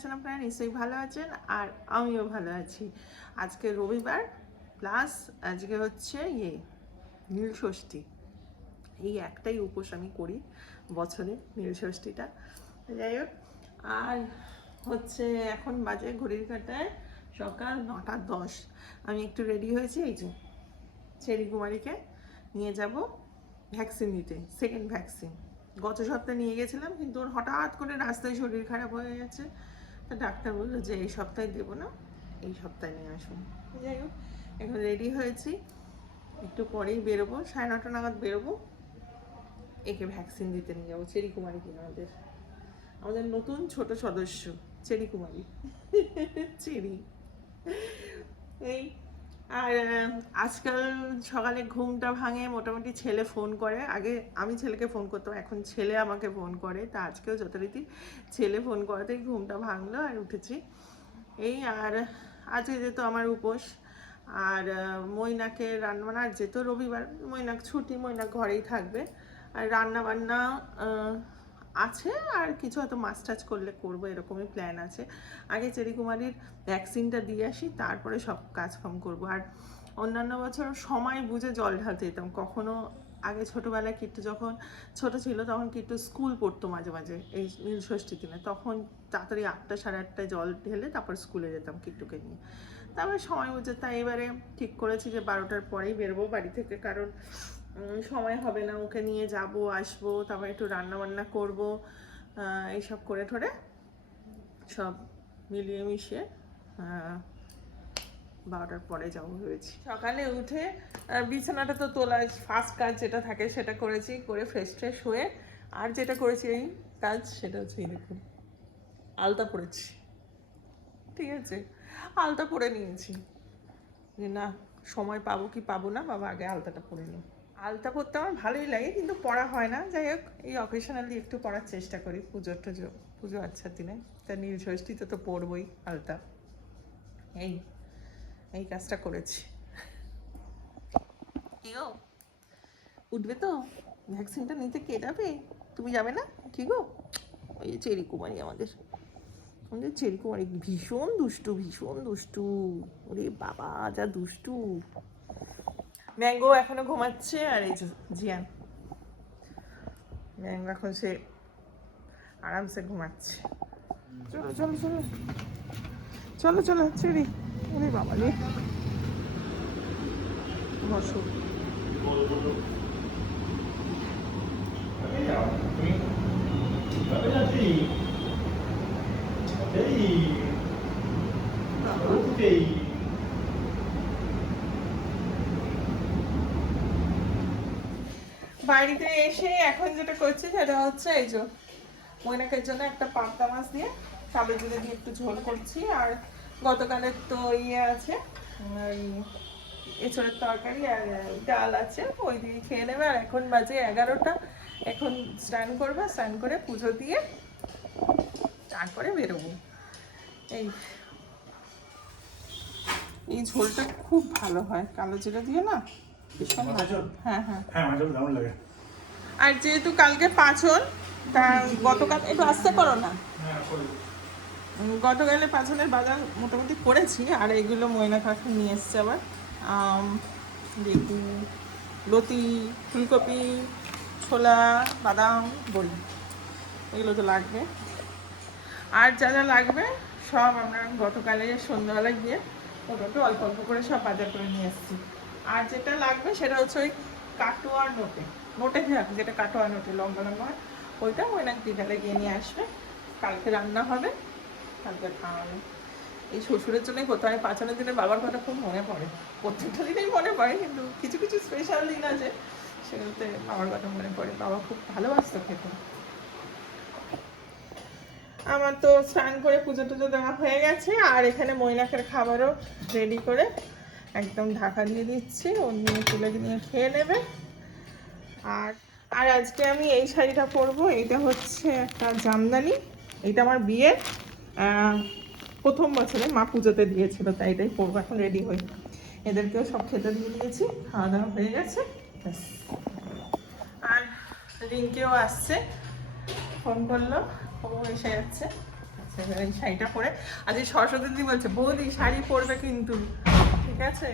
আছেন আপনারা? নিশ্চয়ই ভালো আছেন, আর আমিও ভালো আছি। আজকে রবিবার প্লাস আজকে হচ্ছে নীল ষষ্ঠী। এই একটাই উপোস আমি করি বছরে, নীল ষষ্ঠীটা। যাই হোক, আর হচ্ছে এখন বাজে ঘড়ির কাঁটায় সকাল 9:10। আমি একটু রেডি হয়েছি, এই যে চেরি কুমারীকে নিয়ে যাব ভ্যাকসিন নিতে, সেকেন্ড ভ্যাকসিন। গত সপ্তাহে নিয়ে গেছিলাম, কিন্তু ওর হঠাৎ করে রাস্তায় শরীর খারাপ হয়ে গেছে। তা ডাক্তার বললো যে এই সপ্তাহে দেবো না, এই সপ্তাহে নিয়ে আসুন। যাই হোক, এখন রেডি হয়েছি, একটু পরেই বেরোবো, 9:30 নাগাদ বেরোবো। একে ভ্যাকসিন দিতে নিয়ে যাবো, চেরি কুমারীকে, আমাদের নতুন ছোট সদস্য চেরি কুমারী। চেরি এই। আর আজকাল সকালে ঘুমটা ভাঙে মোটামুটি ছেলে ফোন করে। আগে আমি ছেলেকে ফোন করতাম, এখন ছেলে আমাকে ফোন করে। তা আজকেও যথারীতি ছেলে ফোন করাতেই ঘুমটা ভাঙলো আর উঠেছি। এই, আর আজকে যেহেতু আমার উপোস, আর মৈনাকের রান্নাবান্না, আর যেহেতু রবিবার, মৈনাক ছুটি, মৈনাক ঘরেই থাকবে। আর রান্না বান্না আছে, আর কিছু হয়তো মাছ টাছ করলে করবো, এরকমই প্ল্যান আছে। আগে চেরি কুমারীর ভ্যাকসিনটা দিয়ে আসি, তারপরে সব কাজকাম করবো। আর অন্যান্য বছর সময় বুঝে জল ঢালতে যেতাম। কখনো আগে ছোটোবেলায় কিট্টু যখন ছোট ছিল, তখন কিট্টু স্কুল পড়তো মাঝে মাঝে এই নীল ষষ্ঠীর দিনে, তখন তাড়াতাড়ি 8টা সাড়ে 8টায় জল ঢেলে তারপর স্কুলে যেতাম কিট্টুকে নিয়ে। তারপরে সময় বুঝে, তাই এবারে ঠিক করেছি যে 12টার পরেই বেরোবো বাড়ি থেকে, কারণ সময় হবে না, ওকে নিয়ে যাব আসবো, তারপর একটু রান্না বান্না করবো, এইসব করে ঠরে সব মিলিয়ে মিশিয়ে 12টার পরে যাবো ভেবেছি। সকালে উঠে বিছানাটা তো তোলা ফার্স্ট কাজ যেটা থাকে সেটা করেছি, করে ফ্রেশ ট্রেশ হয়ে আর যেটা করেছি এই কাজ, সেটা হচ্ছে এই দেখুন, আলতা পরেছি। ঠিক আছে, আলতা পরে নিয়েছি যে না, সময় পাবো কি পাবো না, বাবা আগে আলতাটা পরে নিই। আলতা পরতে আমার ভালোই লাগে, কিন্তু পরা হয় না। যাই হোক, এই অকেশনালি একটু পরার চেষ্টা করি পুজো আচ্ছার দিনে। তা নীল ষষ্ঠীতে তো পরবই আলতা। এই কাজটা করেছি। কি গো, উঠবে তো? ভ্যাকসিনটা নিতে কে যাবে? তুমি যাবে না? কি গো, ওই চেরি কুমারী, আমাদের চেরি কুমারী ভীষণ দুষ্টু। ওরে বাবা, যা দুষ্টু। ম্যাঙ্গো এখনো ঘুমাচ্ছে, আর এই যে জিয়ান, ম্যাঙ্গো এখন সে আরামসে ঘুমাচ্ছে। চলো চেরি। ওরে বাবা রে, বসো। বাড়িতে এসে এখন যেটা করছি সেটা হচ্ছে এই যে মৈনাকের জন্য একটা পাবদা মাছ দিয়ে কালো জিরে দিয়ে একটু ঝোল করছি। আর গতকালের তো আছে, এঁচড়ের তরকারি আর ডাল আছে, ওই দিয়ে খেয়ে নেবে। আর এখন বাজে 11টা, এখন স্নান করবো, স্নান করে পুজো দিয়ে তারপরে বেরোবো। এই ঝোলটা খুব ভালো হয় কালো জিরা দিয়ে, না ভীষণ ভালো। হ্যাঁ, দারুণ লাগে। আর যেহেতু কালকে পাঁচন, তা গতকাল একটু আস্তে করো না, গতকালে পাঁচনের বাজার মোটামুটি করেছি। আর এগুলো ময়না কাঠু নিয়ে এসছে আবার, বেগুন, লতি, ফুলকপি, ছোলা, বাদাম, বড়ি, এগুলো তো লাগবে। আর যা যা লাগবে সব আমরা গতকালে সন্ধ্যাবেলায় গিয়ে মোটামুটি অল্প অল্প করে সব বাজার করে নিয়ে এসেছি। আর যেটা লাগবে সেটা হচ্ছে ওই কাটোয়ার নোটে যেটা কাটোয়ার নোটে লম্বা লম্বা, ওইটা ওই না বিকালে গিয়ে নিয়ে আসবে। কালকে রান্না হবে, কালকে খাওয়া হবে। এই শ্বশুরের জন্যই প্রথমে পাঁচানোর দিনে বাবার কথা খুব মনে পড়ে, প্রত্যেকটা দিনেই মনে পড়ে, কিন্তু কিছু কিছু স্পেশাল দিন আছে সেগুলোতে বাবার কথা মনে পড়ে। বাবা খুব ভালোবাসতো খেতে। আমার তো স্নান করে পুজো টুজো দেওয়া হয়ে গেছে, আর এখানে মৈনাকের খাবারও রেডি করে একদম ঢাকা দিয়ে দিচ্ছি, ও নিয়ে তুলে নিয়ে খেয়ে নেবে। আর আজকে আমি এই শাড়িটা পরবো। এটা হচ্ছে একটা জামদানি, এটা আমার বিয়ের প্রথম বছরে মা পুজোতে দিয়েছিল, তাই এটাই পরবো। এখন রেডি হই, এদেরকেও সব খেতে দিয়ে দিয়েছি, খাওয়া দাওয়া হয়ে গেছে। আর রিঙ্কেও আসছে, ফোন করলো, ও এসে যাচ্ছে। আচ্ছা, এই শাড়িটা পরে আজ এই সরস্বতী দিদি বলছে বৌদি শাড়ি পরবে কিন্তু, ঠিক আছে?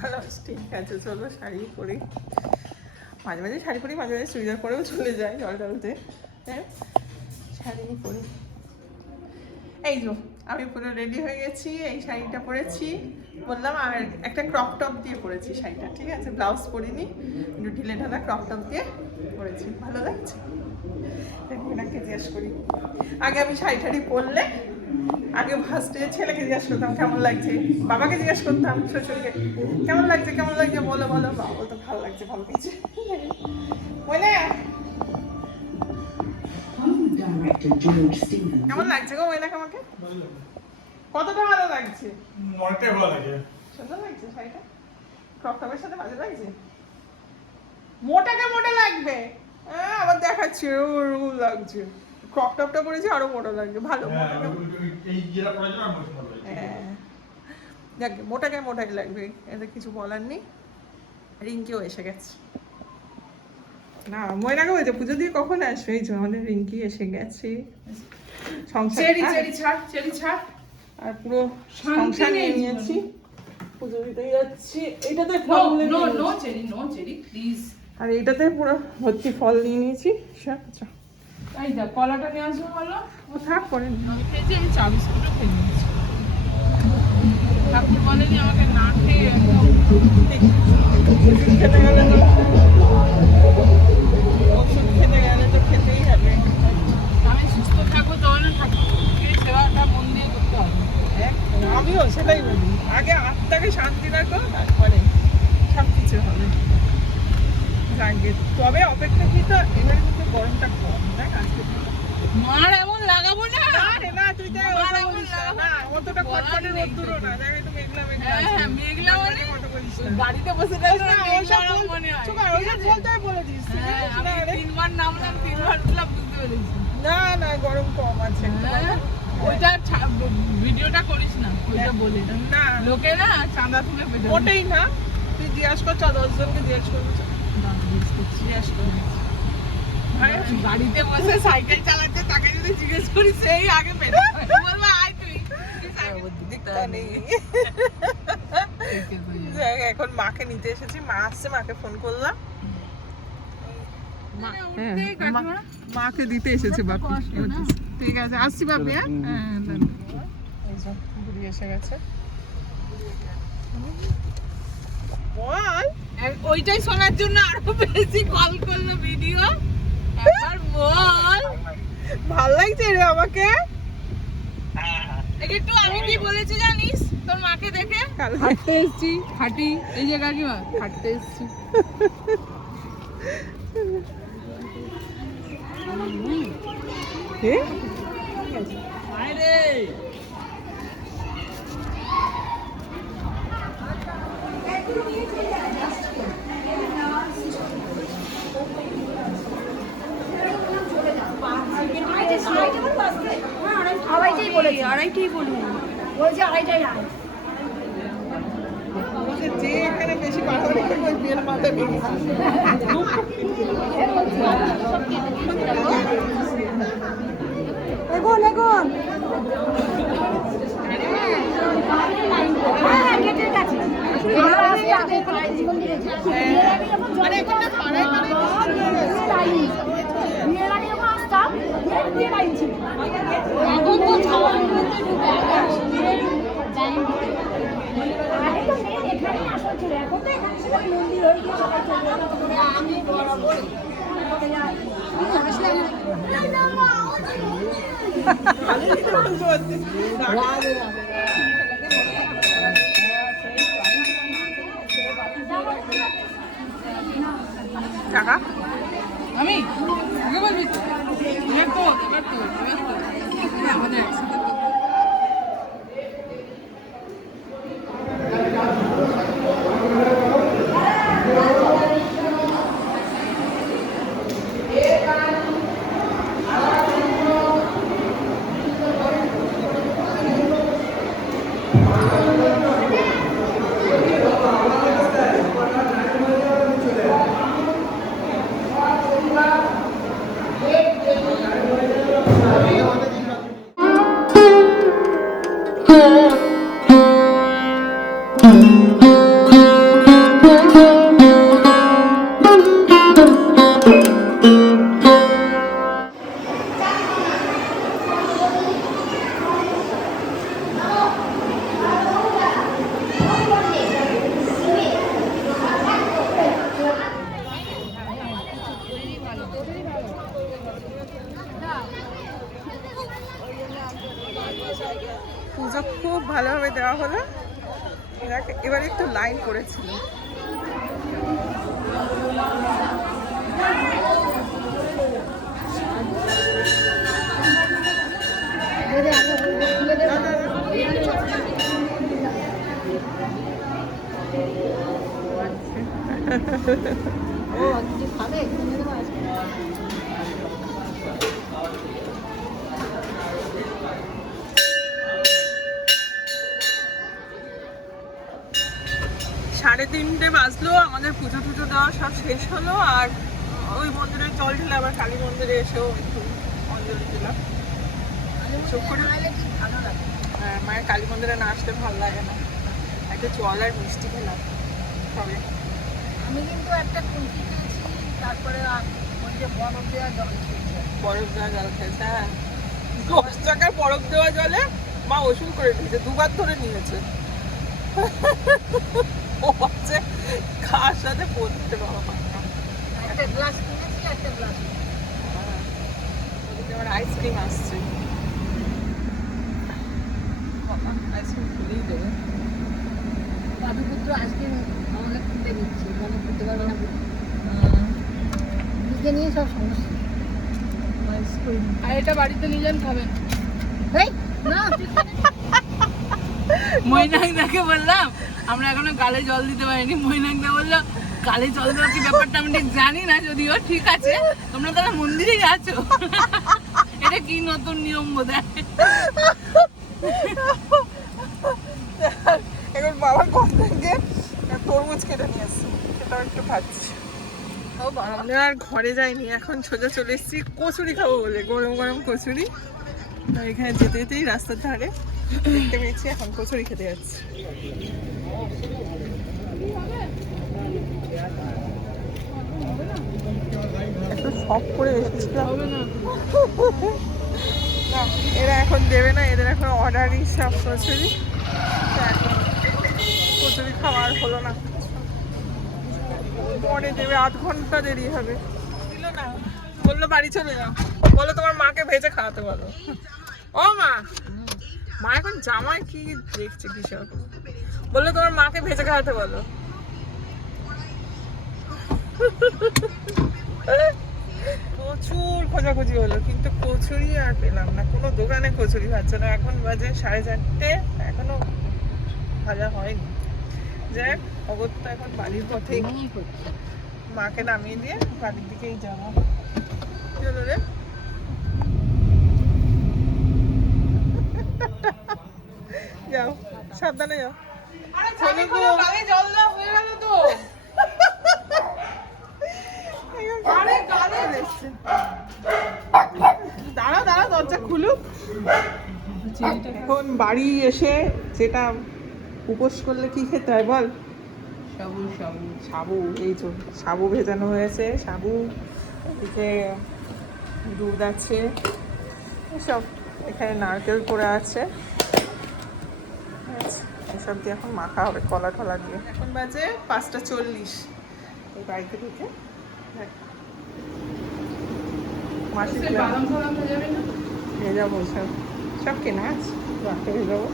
হ্যালো, ঠিক আছে, চলো শাড়ি পরি। মাঝে মাঝে শাড়ি পরি, মাঝে মাঝে চুড়িদার পরেও চলে যায় জল টলতে। হ্যাঁ, শাড়ি পরি। এই যে আমি পুরো রেডি হয়ে গেছি, এই শাড়িটা পরেছি বললাম, আর একটা ক্রপ টপ দিয়ে পরেছি শাড়িটা, ঠিক আছে? ব্লাউজ পরিনি, একটু ঢিলে ঢালা ক্রপ টপ দিয়ে পরেছি, ভালো লাগছে। ওনাকে জিজ্ঞেস করি, আগে আমি শাড়ি টাড়ি পরলে আগে ফার্স্টে ছেলেকে জিজ্ঞেস করতাম কেমন লাগছে, বাবাকে জিজ্ঞেস করতাম, শ্বশুরকে কেমন লাগছে কেমন লাগছে, বলো বলো, বাবা বলতো ভালো লাগছে ভালো লাগছে। বলে কেমন লাগছে গো ময়নাকে আমাকে? কতটা ভালো লাগছে? অনেকটাই ভালো লাগে। সুন্দর লাগছে শাড়িটা, ক্রপ টপের সাথে ভালো লাগছে। মোটাকে মোটা লাগবে, হ্যাঁ আবার দেখাচ্ছে ওরকম লাগছে। ক্রপ টপটা পরেছি আরো মোটা লাগবে, ভালো। এই যেটা পরেছে আমার ভালো লাগে। হ্যাঁ, দেখ মোটাকে মোটাই লাগবে, এতে কিছু বলার নেই। রিঙ্কিও এসে গেছে। না ময়নাকে বলছে পুজো দিয়ে কখন আসবে, এই যে আমাদের রিঙ্কি এসে গেছে। সংসার আর পুরো সংসার নিয়ে নিয়েছি, পুজো দিতে যাচ্ছি। এটাতে ফল আর এটাতে পুরো ভর্তি ফল নিয়ে নিয়েছি। এই দেখ কলাটা নিয়ে আসবো বলো, ও থাক করে খেয়েছি আমি, চা বিস্কুটও খেয়ে নিয়েছি। ঠাকুর বলেনি আমাকে না খেয়ে একদম খেতে গেলে তো ওষুধ খেতে গেলে তো খেতেই হবে। আমি সুস্থ থাকবো তখন ঠাকুরকে সেবাটা মন দিয়ে করতে হবে। আমিও সেটাই বলি, আগে আত্মাকে শান্তি রাখো, তারপরে সব কিছু হবে। যাকে তবে অপেক্ষাকৃত এবারে কিন্তু গরমটা কম, দেখ আজকে মার এমন লাগাবো না। আরে না তুই দেখ ওটা বলিস না, অতটা কটকটের রোদ্দুরও না, দেখ একটু মেঘলা মেঘলা আছে। হ্যাঁ মেঘলা মানে কথা বলিস না। গাড়িতে বসে থাকলে না, মেঘলা ওইসব মনে হয়। চুপ কর, ওইসব বলতে হয় বলে দিস, ঠিক হ্যাঁ, আছে? আমি না, রে। 3 বার নামলাম, 3 বার উঠলাম, বুঝতে পেরেছি। না না গরম কম আছে। হ্যাঁ, ওইটা ভিডিওটা করিস না, ওইটা বলি না। না লোকে না চাঁদা তুলে পেটে মোটেই না, তুই জিজ্ঞাসা কর, 10 জনকে জিজ্ঞেস করবি, জিজ্ঞাসা করবি। আরে গাড়িতে বসে সাইকেল চালাচ্ছে, তাকে যদি জিজ্ঞেস করি সেই আগে বেরো বলবো আয় তুই দিকটা নেই। যাক, এখন মাকে নিতে এসেছি, মা আসছে, মাকে ফোন করলাম, মাকে দিতে এসেছে বাপি। ঠিক আছে আসছি বাপি। হ্যাঁ এই যে ঘুরি এসে গেছে। বল, ওইটাই শোনার জন্য আরো বেশি কল করলো ভিডিও। একবার বল, ভাল লাগছে রে আমাকে। একটু আমি কি বলেছি জানিস তোর মাকে দেখে? হাঁটতে এসছি, হাঁটি, এই যে কাকিমা হাঁটতে এসছি। আরে আড়াইটাই বলি, বলছে আড়াইটাই আয়। যে এখানে বেশি বাড়াবাড়ি করবে ওই বিয়ের মাথা ভেঙেছে। এগোন এগোন, হ্যাঁ গেটের কাছে। মানে এখন না পাড়ায় বিয়ের আগে যখন আসতাম বিয়ে লাইন ছিল, এখন তো ছাওয়ার মধ্যে ঢুকে আগে তো মেন এখানেই আসল ছিল, এখন তো এখানে সবাই মন্দির হয়ে গিয়ে সবাই চলে যাবে। আমি বরাবর টাকা আমি আগে বলবি তো, এবার তো আমাদের একসাথে তো। পুজো খুব ভালোভাবে দেওয়া হলো। এবার একটু লাইন পড়েছিল। সাড়ে 3টে বাজলো, আমাদের পুজো টুজো দেওয়া সব শেষ হলো। আর ওই মন্দিরে জল ঢেলে আবার কালী মন্দিরে এসেও একটু অঞ্জলি দিলাম। হ্যাঁ, মায়ের কালী মন্দিরে না আসতে ভালো লাগে না। একটা জল আর মিষ্টি খেলাম তবে। আমি কিন্তু একটা কুলফি খেয়েছি, তারপরে ওই যে বরফ দেওয়া জল খেয়েছি। বরফ দেওয়া জল খেয়েছে। হ্যাঁ, 10 টাকার বরফ দেওয়া জলে মা ওষুধ করে দিয়েছে, 2বার ধরে নিয়েছে। ও হচ্ছে খাওয়ার সাথে পড়তে বাবা। একটা গ্লাস কিনেছি, একটা গ্লাস আমার আইসক্রিম আসছে। আইসক্রিম খুলেই দেবে। পাদুপুত্র আইসক্রিম আমাকে খুলতে দিচ্ছে, মানে খুলতে পারবে না, নিজে নিয়ে সব সমস্যা। আইসক্রিম আর এটা বাড়িতে নিয়ে যান খাবেন। এই না, মৈনাকদাকে বললাম আমরা এখনো গালে জল দিতে পারিনি। মৈনাকদা বললো গালে জল দেওয়া কি ব্যাপারটা আমি ঠিক জানি না, যদিও ঠিক আছে তোমরা তাহলে মন্দিরেই আছো। এটা কি নতুন নিয়ম বোধহয়। এখন বাবার ঘর থেকে তরমুজ কেটে নিয়ে এসছে, সেটাও একটু খাচ্ছি। আমরা আর ঘরে যাইনি, এখন সোজা চলে এসেছি কচুরি খাবো বলে, গরম গরম কচুরি। এখানে যেতে যেতেই রাস্তার ধারে দেখতে পেয়েছি, এখন কচুরি খেতে যাচ্ছি। শখ করে এসেছিলাম না, এরা এখন দেবে না, এদের এখন অর্ডারই সব কচুরি। তো এখন কচুরি খাওয়ার হলো না, পরে দেবে, 8 ঘন্টা দেরি হবে। দিল না, বললো বাড়ি চলে যাও, বললো তোমার মাকে ভেজে খাওয়াতে বলো। ও মা, মা এখন জামাই কি দেখছে কিসব, বললো তোমার মাকে ভেজে খাওয়াতে বলো। প্রচুর খোঁজাখুঁজি হলো, কিন্তু কচুরি আর পেলাম না, কোনো দোকানে কচুরি ভাজছে না। এখন বাজে 4:30, এখনো ভাজা হয়নি। যাক, অগত্যা এখন বাড়ির পথেই মাকে নামিয়ে দিয়ে বাড়ির দিকেই যাবো। চলো রে, যাও, সাবধানে যাও। জল দেওয়া হয়ে গেল তো। দাঁড়া দাঁড়া, দরজা খুলুক। এখন বাড়ি এসে যেটা উপোস করলে কি খেতে হয় বল? সাবু সাবু সাবু। এই তো সাবু ভেজানো হয়েছে, সাবু, এদিকে দুধ আছে, এসব, এখানে নারকেল পড়ে আছে, এসব দিয়ে এখন মাখা হবে কলা টলা দিয়ে। এখন বাজে 5:40, এই বাড়িতে ঢুকে মাসি বাদাম ফাদাম ভেজাবে না? ভেজাবো, সব সব কেনা আছে, রাখতে ভেজাবো।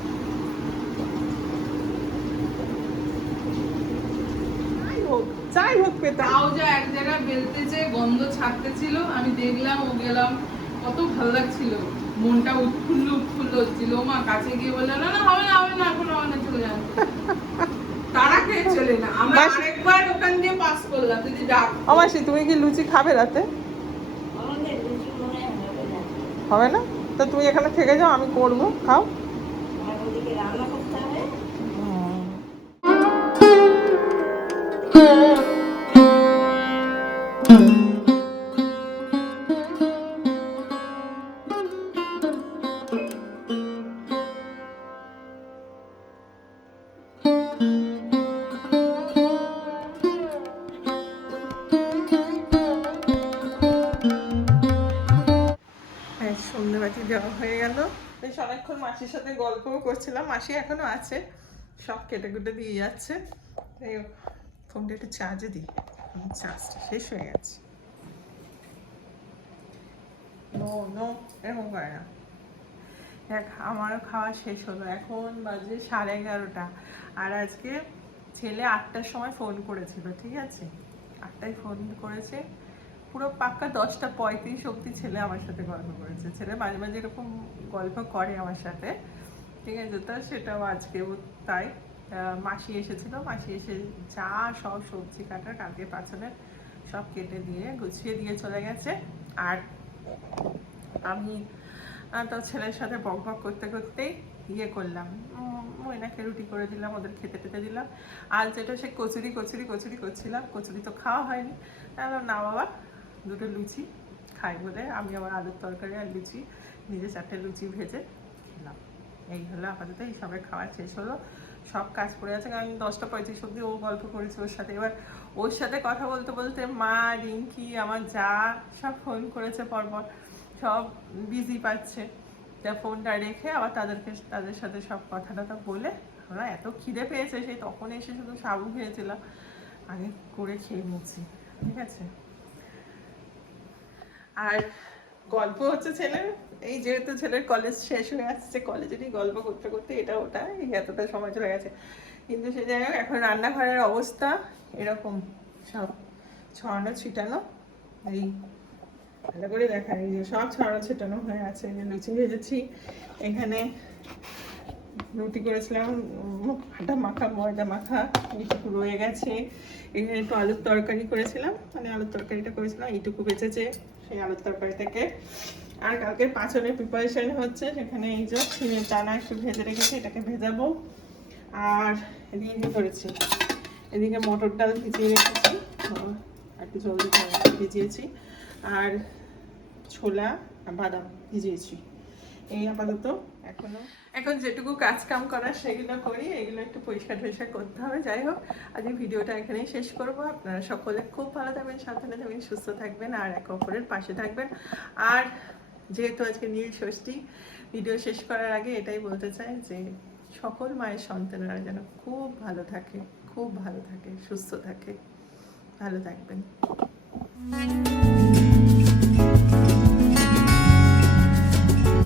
যাই হোক পেতাম। তাও যা এক জায়গায় বেলতেছে, গন্ধ ছাড়তেছিল, আমি দেখলাম ও গেলাম, কত ভালো লাগছিল, মনটা উৎফুল্ল উৎফুল্ল হচ্ছিল। মা কাছে গিয়ে বললো না না হবে না হবে না, এখন হবে না, চলে যান। তারা খেয়ে চলে না, আমরা আরেকবার ওখান দিয়ে পাস করলাম, যদি ডাক। মাসি, তুমি কি লুচি খাবে রাতে? হবে না, তো তুমি এখানে থেকে যাও, আমি করবো, খাও। রান্না করতে হবে। সন্ধ্যেবাতি দেওয়া হয়ে গেল। বেশ অনেকক্ষণ মাসির সাথে গল্পও করছিলাম, মাসি এখনো আছে, সব কেটে কুটে দিয়ে যাচ্ছে। তাই ফোনটা একটু চার্জে দিই, চার্জটা শেষ হয়ে গেছে। নো নো, এরকম করে না। দেখ আমারও খাওয়া শেষ হলো, এখন বাজে 11:30, আর আজকে ছেলে 8টার সময় ফোন করেছিল, ঠিক আছে, 8টায় ফোন করেছে, পুরো পাক্কা 10:35 অবধি ছেলে আমার সাথে গল্প করেছে। ছেলে মাঝে মাঝে এরকম গল্প করে আমার সাথে, ঠিক আছে, তো সেটাও আজকেও তাই। মাসি এসেছিল, মাসি এসে যা সব সবজি কাটার কালকে পাছনে সব কেটে দিয়ে গুছিয়ে দিয়ে চলে গেছে। আর আমি তো ছেলের সাথে বক বক করতে করতেই ইয়ে করলাম, ময়নাকে রুটি করে দিলাম, ওদের খেতে টেতে দিলাম। আর যেটা সে কচুরি কচুরি কচুরি করছিলাম, কচুরি তো খাওয়া হয়নি, তাহলে না বাবা দুটো লুচি খাই বলে আমি আবার আলুর তরকারি আর লুচি নিজে 4টে লুচি ভেজে খেলাম। এই হলো আপাতত, এই সবাই খাওয়া শেষ হলো, সব কাজ পড়ে আছে, কারণ 10:35 অবধি ও গল্প করেছে ওর সাথে। এবার ওর সাথে কথা বলতে বলতে মা, রিঙ্কি, আমার যা সব ফোন করেছে পরপর, সব বিজি পাচ্ছে, তা ফোনটা রেখে আবার তাদের সাথে সব কথা টথা বলে আমরা এত খিদে পেয়েছে, সেই তখন এসে শুধু সাবু খেয়েছিলাম, আগে করে খেয়ে নিচ্ছি, ঠিক আছে। আর গল্প হচ্ছে ছেলের, এই যেহেতু ছেলের কলেজ শেষ হয়ে আসছে, কলেজেরই গল্প করতে করতে এটা ওটা এই এতটা সময় চলে গেছে। কিন্তু সে যাই হোক, এখন রান্নাঘরের অবস্থা এরকম, সব ছড়ানো ছিটানো, এই ভালো করে দেখা, এই যে সব ছড়ানো ছিটানো হয়ে আছে। এই যে লুচি ভেজেছি, এখানে রুটি করেছিলাম, আটা মাখা ময়দা মাখা এইটুকু রয়ে গেছে। এখানে একটু আলুর তরকারি করেছিলাম, মানে আলুর তরকারিটা করেছিলাম, এইটুকু বেঁচেছে সেই আলুর তরকারি থেকে। আর কালকে পাঁচনের প্রিপারেশন হচ্ছে, সেখানে এই যে সিমের দানা একটু ভেজে রেখেছি, এটাকে ভেজাবো। আর এদিকে কি করেছি, এদিকে মটর ডাল ভিজিয়ে রেখেছি, একটু জলদি ভিজিয়েছি, আর ছোলা বাদাম ভিজিয়েছি। এই আপাতত এখন যেটুকু কাজ কাম করার সেগুলো করি, এগুলো একটু পরিষ্কার টরিষ্কার করতে হবে। যাই হোক, আজকে ভিডিওটা এখানেই শেষ করবো। আপনারা সকলে খুব ভালো থাকবেন, সাবধানে থাকবেন, সুস্থ থাকবেন, আর একে অপরের পাশে থাকবেন। আর যেহেতু আজকে নীল ষষ্ঠী, ভিডিও শেষ করার আগে এটাই বলতে চাই যে সকল মায়ের সন্তানেরা যেন খুব ভালো থাকে, খুব ভালো থাকে, সুস্থ থাকে, ভালো থাকবেন।